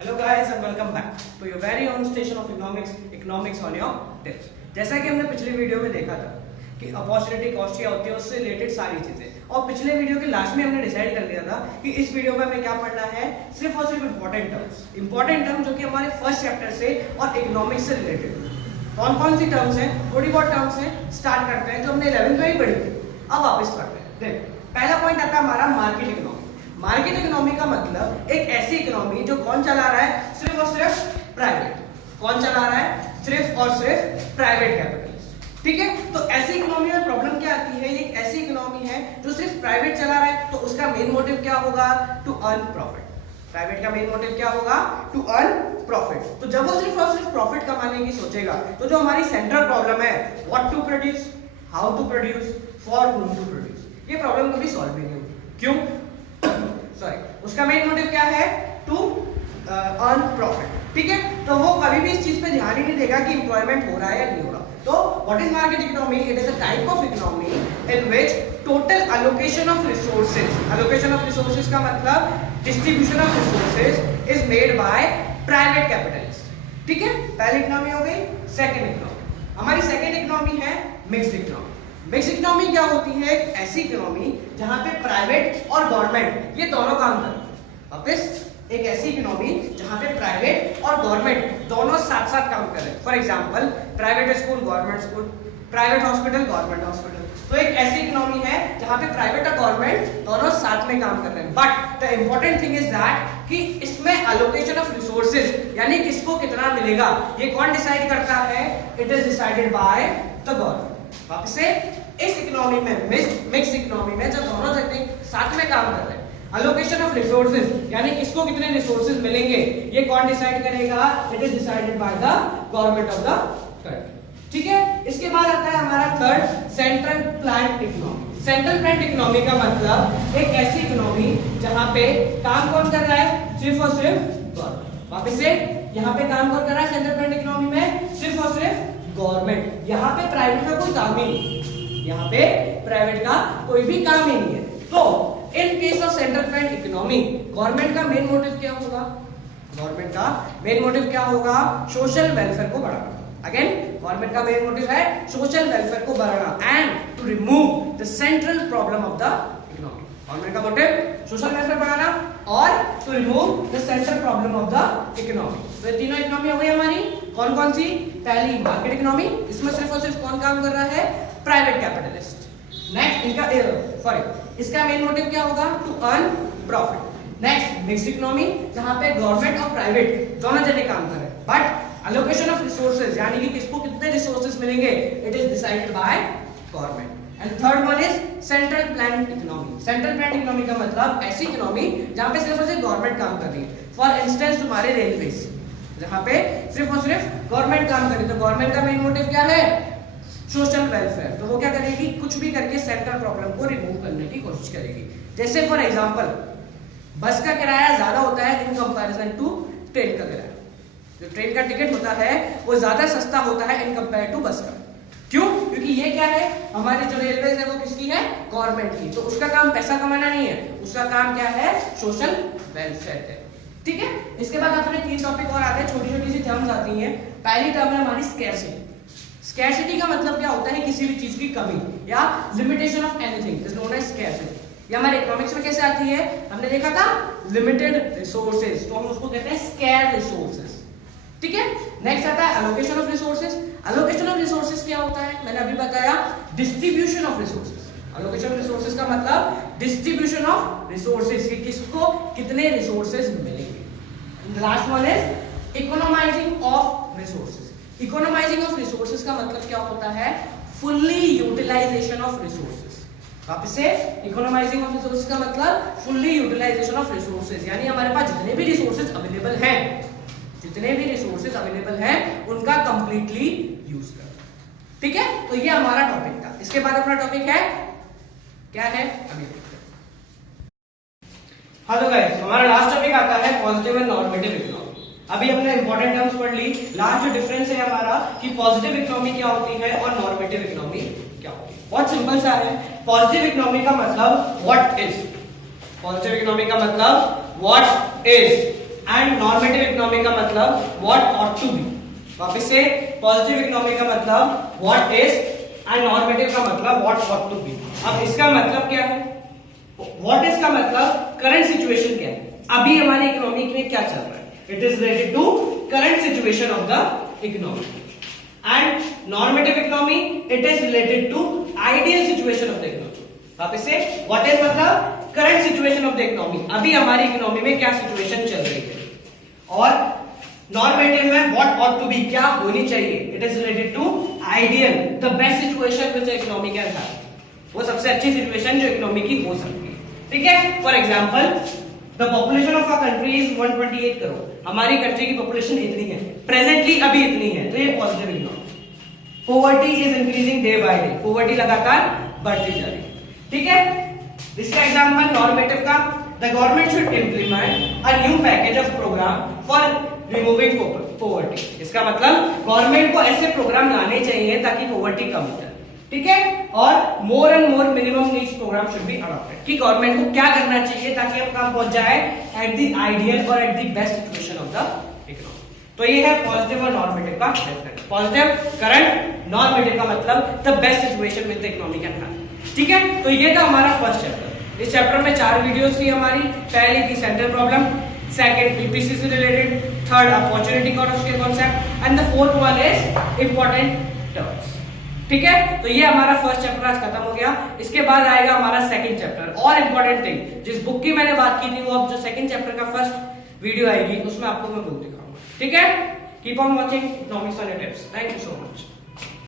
Hello guys and welcome back to your very own station of economics on your tips। जैसा कि हमने पिछले video में देखा था कि अपॉर्चुनिटी कॉस्ट क्या होती है, उससे रिलेटेड सारी चीजें, और पिछले वीडियो के लास्ट में हमने डिसाइड कर लिया था कि इस वीडियो में हमें क्या पढ़ना है, सिर्फ और सिर्फ इंपॉर्टेंट टर्म्स जो कि हमारे फर्स्ट चैप्टर से और इकोनॉमिक्स से रिलेटेड। कौन कौन सी टर्म्स हैं, थोड़ी बहुत टर्म्स हैं, स्टार्ट करते हैं जो हमने 11th में ही पढ़ी थी। अब वापस पढ़ते हैं। देखो पहला पॉइंट आता है हमारा मार्केट इकोनॉमी। मार्केट इकोनॉमी का मतलब एक ऐसी इकोनॉमी जो कौन चला रहा है, सिर्फ और सिर्फ प्राइवेट। कौन चला रहा है, सिर्फ और सिर्फ प्राइवेट कैपिटलिस्ट। ठीक है, तो ऐसी इकोनॉमी में प्रॉब्लम क्या आती है, ये एक ऐसी इकोनॉमी है जो सिर्फ प्राइवेट चला रहा है, तो उसका मेन मोटिव क्या होगा, टू अर्न प्रॉफिट। प्राइवेट का मेन मोटिव क्या होगा, टू अर्न प्रॉफिट। तो जब वो सिर्फ और सिर्फ प्रॉफिट कमाने की सोचेगा, तो जो हमारी सेंट्रल प्रॉब्लम है, what to produce, how to produce, for whom to produce, ये प्रॉब्लम कभी सॉल्व नहीं होगी। क्यों? सॉरी, उसका मेन मोटिव क्या है, टू अर्न प्रॉफिट। ठीक है, तो वो कभी भी इस चीज पे ध्यान ही नहीं देगा कि एम्प्लॉयमेंट हो रहा है या नहीं हो रहा। तो what is market economy? It is a type of economy in which total allocation of resources, allocation of resources का मतलब distribution of resources is made by private capitalist. ठीक है, पहली इकोनॉमी हो गई। सेकंड इकोनॉमी, हमारी सेकंड इकोनॉमी है mixed economy. Mix economy क्या होती है, एक ऐसी इकोनॉमी जहां पे प्राइवेट और गवर्नमेंट ये दोनों काम करते हैं। वापस एक ऐसी इकोनॉमी जहां पे प्राइवेट और गवर्नमेंट दोनों साथ साथ काम कर रहे हैं। For example private school, government school, private hospital, government hospital. तो एक ऐसी इकोनॉमी है जहां पे प्राइवेट और गवर्नमेंट दोनों साथ में काम कर रहे हैं। But the important thing is that कि इसमें एलोकेशन ऑफ रिसोर्सेज यानी किसको कितना मिलेगा, ये कौन डिसाइड करता है, it is decided by the government. वापस से इस इकोनॉमी में, मिक्स इकोनॉमी में जब दोनों जगह साथ में काम कर रहे हैं, एलोकेशन ऑफ रिसोर्सेज यानी किसको कितने रिसोर्सेज मिलेंगे, ये कौन डिसाइड करेगा, it is decided by the government of the country. ठीक है, इसके बाद आता है हमारा third, central planned economy. Central planned economy का मतलब एक ऐसी इकोनॉमी जहां पे काम कौन कर रहा है, सिर्फ और सिर्फ गवर्नमेंट। वापस से यहाँ पे काम कौन कर रहा है सेंट्रल प्लान्ड इकोनॉमी में, सिर्फ और सिर्फ गवर्नमेंट। यहाँ पे प्राइवेट का कोई काम ही नहीं, यहाँ पे प्राइवेट का कोई भी काम ही नहीं है। तो in case of central planned economy government का मेन मोटिव क्या होगा, गवर्नमेंट का मेन मोटिव क्या होगा, सोशल वेलफेयर को बढ़ाना। अगेन गवर्नमेंट का मेन मोटिव है सोशल वेलफेयर को बढ़ाना and to remove the central problem of the economy. Government का मोटिव सोशल वेलफेयर बढ़ाना और to remove the central problem of the economy. तो ये तीनों इकोनॉमी हो गई हमारी। कौन कौन सी? पहली मार्केट इकोनॉमी, इसमें सिर्फ और सिर्फ कौन काम कर रहा है, प्राइवेट कैपिटलिस्ट। नेक्स्ट इसका मेन मोटिव क्या होगा, to earn profit. Next mixed economy जहां पे गवर्नमेंट और प्राइवेट दोनों जने काम कर रहे हैं, बट एलोकेशन ऑफ रिसोर्सेज यानी कि किसको कितने रिसोर्सेज मिलेंगे, it is decided by government. And third one is central planned economy. Central planned economy का मतलब ऐसी इकोनॉमी जहां पे सिर्फ और सिर्फ गवर्नमेंट काम कर रही है। फॉर इंस्टेंस तुम्हारे रेलवेज, जहां पे सिर्फ और सिर्फ गवर्नमेंट काम कर रही है, तो गवर्नमेंट का मेन मोटिव क्या है, सोशल वेलफेयर। तो वो क्या करेगी, कुछ भी करके सेंट्रल प्रॉब्लम को रिमूव करने की कोशिश करेगी। जैसे फॉर एग्जांपल बस का किराया ज्यादा होता है इन कंपैरिजन टू ट्रेन का किराया। जो ट्रेन का टिकट होता है वो ज्यादा सस्ता होता है इन कंपेयर टू बस का। क्यों? क्योंकि ये क्या है, हमारी जो रेलवेज है वो किसकी है, गवर्नमेंट की। तो उसका काम पैसा कमाना नहीं है, उसका काम क्या है, सोशल वेलफेयर है। ठीक है, इसके बाद अपने तीन टॉपिक और आते हैं, छोटी छोटी सी टर्म्स आती हैं। पहली टर्म है हमारी स्कैरसिटी। स्कैरसिटी का मतलब क्या होता है, किसी भी चीज की कमी या limitation of anything is known as scarcity. ये हमारे इकोनॉमिक्स में कैसे आती है, हमने देखा था लिमिटेड रिसोर्सेज, तो हम उसको कहते हैं स्कैर्स रिसोर्सेज। ठीक है, नेक्स्ट आता है allocation of resources. Allocation of resources क्या होता है, मैंने अभी बताया, distribution of resources. Allocation of resources का मतलब डिस्ट्रीब्यूशन ऑफ रिसोर्सेज, कि किसको कितने रिसोर्सेज मिलेंगे। Last one is economising of resources. Economising of resources का मतलब क्या होता है, फुल्ली यूटिलाइजेशन ऑफ रिसोर्सेज। वापस से इकोनोमाइजिंग ऑफ रिसोर्सेज का मतलब फुल्ली यूटिलाइजेशन ऑफ रिसोर्सेज, यानी हमारे पास जितने भी रिसोर्सेज अवेलेबल हैं, जितने भी रिसोर्सेज अवेलेबल हैं उनका कंप्लीटली यूज कर। ठीक है, तो ये हमारा टॉपिक था। इसके बाद अपना टॉपिक है क्या है, अभी हाँ तो गाइस हमारा लास्ट टॉपिक आता है पॉजिटिव एंड नॉर्मेटिव इकोनॉमी। अभी हमने इंपॉर्टेंट टर्म्स पढ़ ली। लास्ट जो डिफरेंस है हमारा कि पॉजिटिव इकोनॉमी क्या होती है और नॉर्मेटिव इकोनॉमी क्या होती है। बहुत सिंपल सा है। पॉजिटिव इकोनॉमी का मतलब व्हाट इज, पॉजिटिव इकोनॉमी का मतलब what is, and normative economy का मतलब व्हाट ऑट टू बी। वापस से, पॉजिटिव इकोनॉमी का मतलब व्हाट इज एंड नॉर्मेटिव का मतलब व्हाट ऑट टू बी। अब इसका मतलब क्या है? व्हाट इज का मतलब करंट सिचुएशन क्या है, अभी हमारी इकोनॉमी में क्या चल रहा है। It is related to current situation of the economy. And normative economy, it is related to ideal situation of the economy. वापस से, व्हाट इज मतलब current situation of the economy, अभी हमारी इकोनॉमी में क्या सिचुएशन चल रही है। और नॉर्मेटिव में व्हाट ऑट टू बी, क्या होनी चाहिए। It is related to ideal, the best situation which economy can have, वो सबसे अच्छी सिचुएशन जो इकोनॉमी की हो सकती है। ठीक है, for example the population of a country is 128 crore. हमारी कंट्री की पॉपुलेशन इतनी है, प्रेजेंटली अभी इतनी है, तो ये positive economy. Poverty is increasing day by day, poverty लगातार बढ़ती जा रही है। ठीक है, इसका एग्जांपल नॉर्मेटिव का, the government should implement a new package of program for removing poverty. इसका मतलब गवर्नमेंट को ऐसे प्रोग्राम लाने चाहिए ताकि पोवर्टी कम हो जाए। ठीक है, और more and more minimum needs programme should be adopted, कि गवर्नमेंट को क्या करना चाहिए ताकि हम काम पहुंच जाए एट द आइडियल और at the best situation of the economy. तो ये है पॉजिटिव और नॉर्मेटिव का डिफरेंस। पॉजिटिव करंट, नॉर्मेटिव का मतलब the best situation with the economy can have. ठीक है, तो ये था हमारा फर्स्ट चैप्टर। इस चैप्टर में 4 वीडियोस थी हमारी। पहली थी सेंट्रल प्रॉब्लम, सेकंड बीपीसी से रिलेटेड, थर्ड अपॉर्चुनिटी कॉस्ट के concept, and the fourth one is important terms. ठीक है, तो ये हमारा फर्स्ट चैप्टर आज खत्म हो गया। इसके बाद आएगा हमारा सेकंड चैप्टर। और इंपॉर्टेंट थिंग, जिस बुक की मैंने बात की थी, वो अब जो सेकंड चैप्टर का फर्स्ट वीडियो आएगी उसमें आपको मैं बुक दिखाऊंगा। ठीक है, keep on watching economics on your tips. Thank you so much.